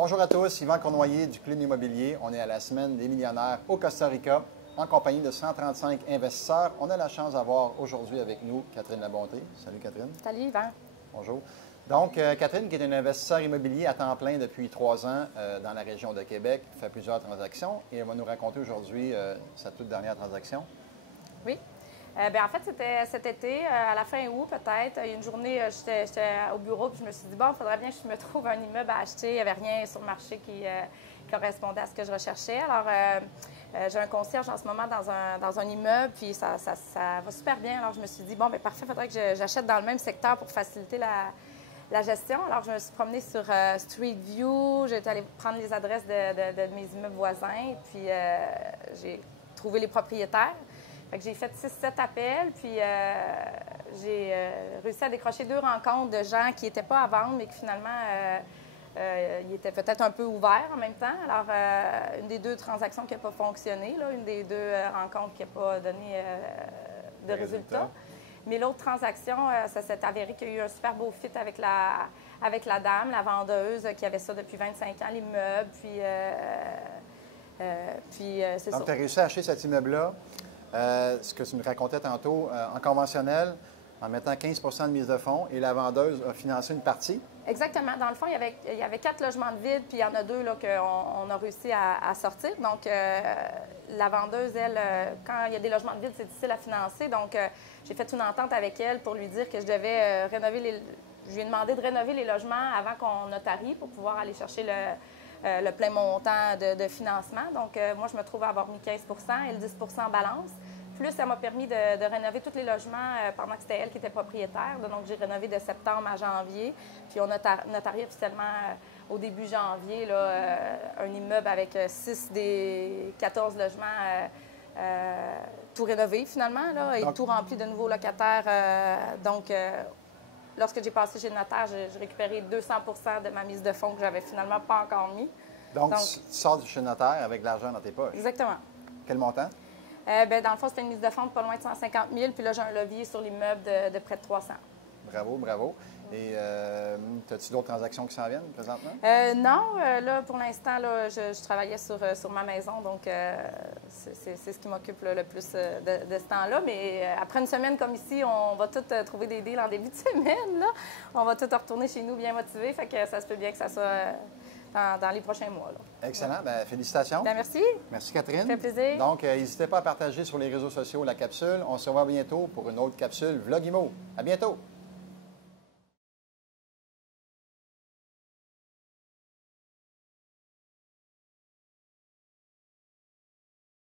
Bonjour à tous, Yvan Cournoyer du Club Immobilier. On est à la semaine des millionnaires au Costa Rica en compagnie de 135 investisseurs. On a la chance d'avoir aujourd'hui avec nous Catherine Labonté. Salut Catherine. Salut Yvan. Bonjour. Donc, Catherine, qui est une investisseur immobilier à temps plein depuis 3 ans dans la région de Québec, fait plusieurs transactions et elle va nous raconter aujourd'hui sa toute dernière transaction. Oui. En fait, c'était cet été, à la fin août peut-être. Il y a une journée, j'étais au bureau puis je me suis dit, bon, il faudrait bien que je me trouve un immeuble à acheter. Il n'y avait rien sur le marché qui correspondait à ce que je recherchais. Alors, j'ai un concierge en ce moment dans un immeuble, puis ça va super bien. Alors, je me suis dit, bon, bien parfait, il faudrait que j'achète dans le même secteur pour faciliter la gestion. Alors, je me suis promenée sur Street View. J'étais allée prendre les adresses de mes immeubles voisins, puis j'ai trouvé les propriétaires. Fait que j'ai fait 6-7 appels, puis j'ai réussi à décrocher 2 rencontres de gens qui n'étaient pas à vendre, mais qui finalement, ils étaient peut-être un peu ouverts en même temps. Alors, une des 2 transactions qui n'a pas fonctionné, là, une des 2 rencontres qui n'a pas donné de résultat. Mais l'autre transaction, ça s'est avéré qu'il y a eu un super beau fit avec la dame, la vendeuse, qui avait ça depuis 25 ans, l'immeuble, puis c'est ça. Donc, tu as réussi à acheter cet immeuble-là. Ce que tu nous racontais tantôt, en conventionnel, en mettant 15 de mise de fonds, et la vendeuse a financé une partie. Exactement. Dans le fond, il y avait 4 logements de vide, puis il y en a 2 qu'on a réussi à sortir. Donc, la vendeuse, elle, quand il y a des logements de vide, c'est difficile à financer. Donc, j'ai fait une entente avec elle pour lui dire que je devais rénover Je lui ai demandé de rénover les logements avant qu'on notarie pour pouvoir aller chercher le plein montant de financement. Donc, moi, je me trouve à avoir mis 15 et le 10 en balance. Plus, ça m'a permis de rénover tous les logements pendant que c'était elle qui était propriétaire. Donc, j'ai rénové de septembre à janvier. Puis, on a notarié officiellement au début janvier là, un immeuble avec 6 des 14 logements tout rénové finalement là, et tout rempli de nouveaux locataires. Lorsque j'ai passé chez le notaire, j'ai récupéré 200 de ma mise de fonds que j'avais finalement pas encore mis. Donc, tu sors chez le notaire avec de l'argent dans tes poches. Exactement. Quel montant? Dans le fond, c'était une mise de fonds de pas loin de 150 000, puis là, j'ai un levier sur l'immeuble de près de 300. Bravo, bravo. Et as-tu d'autres transactions qui s'en viennent présentement? Non, là, pour l'instant, là, je travaillais sur ma maison, donc c'est ce qui m'occupe le plus de ce temps-là. Mais après une semaine comme ici, on va tous trouver des deals en début de semaine. Là. On va tous retourner chez nous bien motivés, fait que ça se peut bien que ça soit dans les prochains mois. Là. Excellent. Bien, félicitations. Bien, merci. Merci, Catherine. Ça fait plaisir. Donc, n'hésitez pas à partager sur les réseaux sociaux la capsule. On se revoit bientôt pour une autre capsule Vlog Immo. À bientôt.